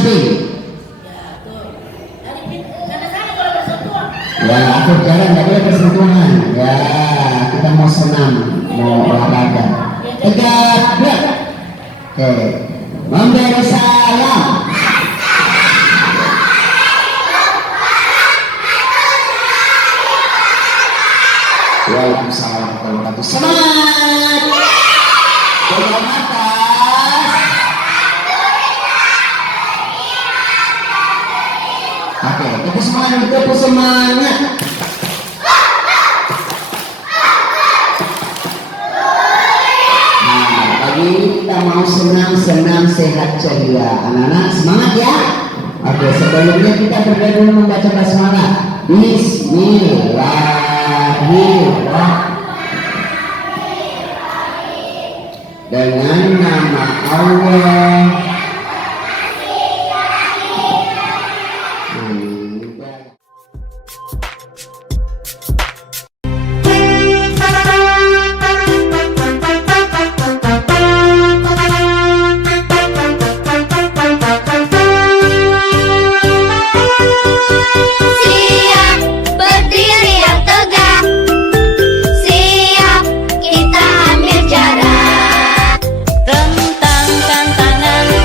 samping. Ya, atur jalan, nggak boleh bersentuhan. Ya, kita mau senam, mau olahraga. Tegak, gerak. Oke, memberi salam. Waalaikumsalam warahmatullahi wabarakatuh. Semangat. Pegang atas. Oke, tepuk semangat, tepuk semangat. Nah, pagi ini kita mau senam-senam sehat ceria. Anak-anak semangat ya. Oke, sebelumnya kita berdoa dulu membaca basmalah. Bismillahirrahmanirrahim. Dengan nama Allah. Rentangkan tangan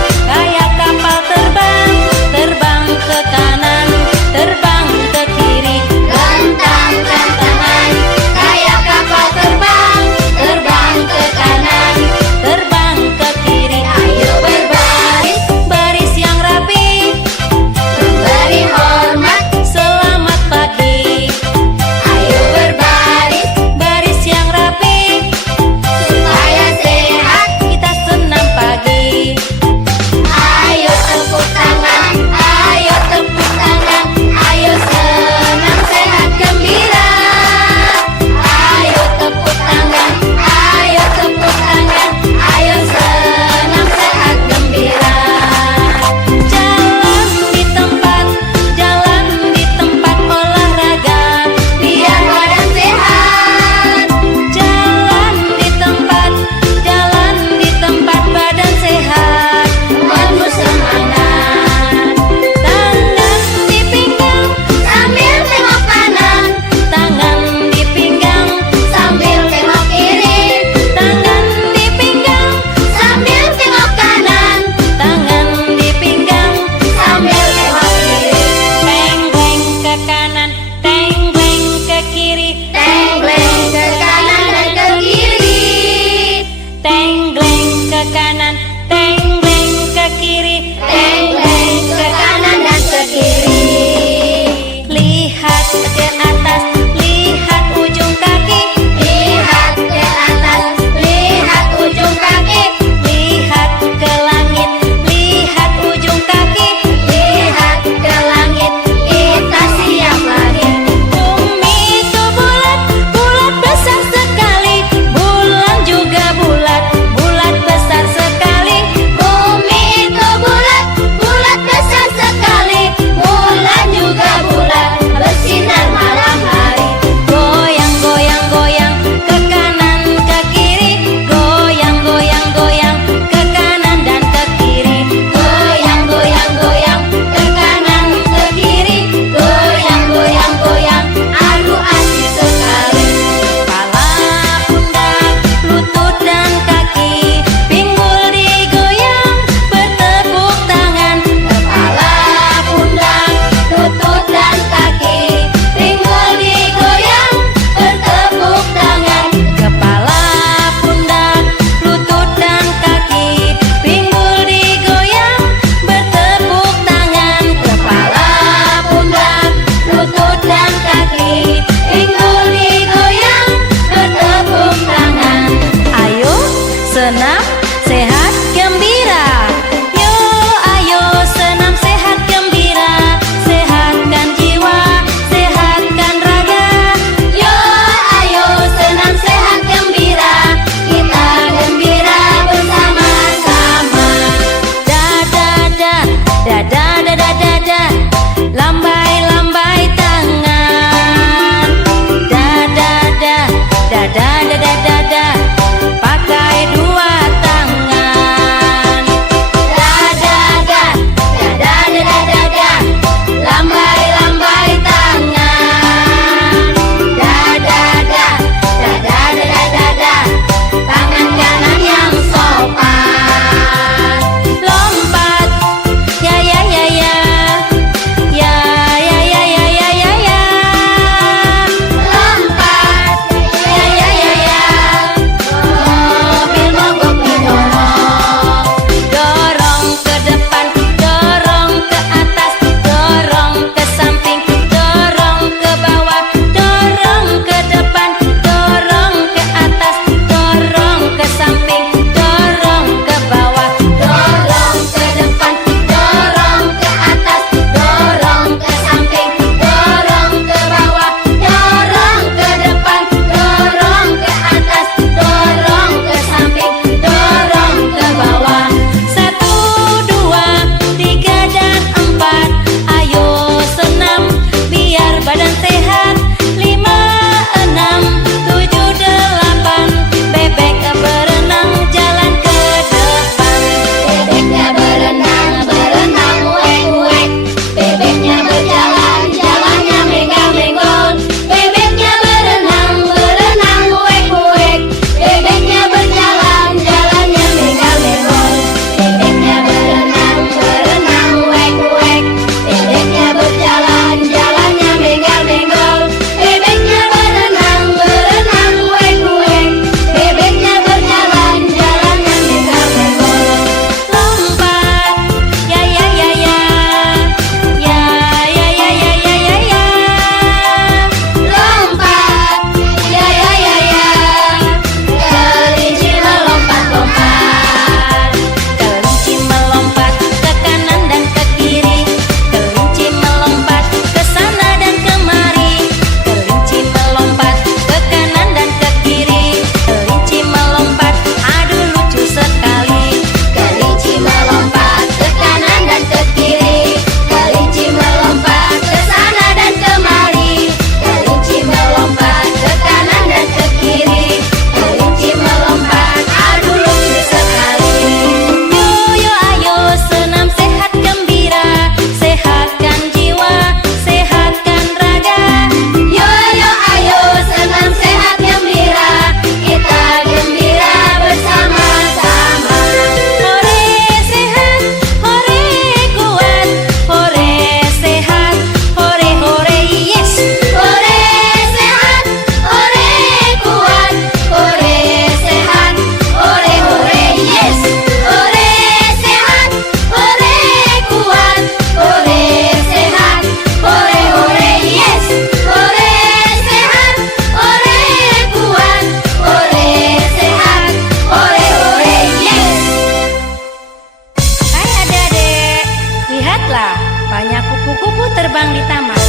banyak kupu-kupu terbang di taman.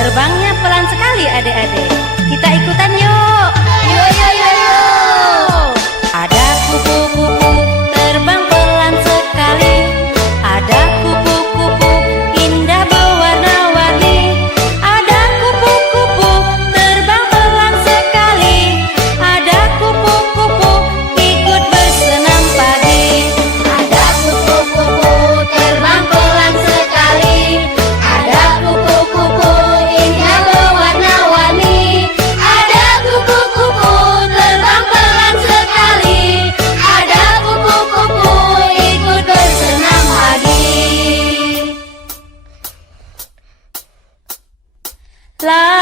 Terbangnya pelan sekali adik-adik. Kita ikutan yuk. Yuk, yuk, yuk, yuk. Ada kupu-kupu terbang pelan sekali. Ada kupu-kupu indah berwarna-warni. Ada kupu-kupu terbang pelan sekali. Ada kupu-kupu ikut bersenam pagi. Ada kupu-kupu terbang pelan sekali. Ada kupu-kupu indah berwarna-warni. Ada kupu-kupu terbang pelan sekali. Ada kupu-kupu ikut bersenam pagi. La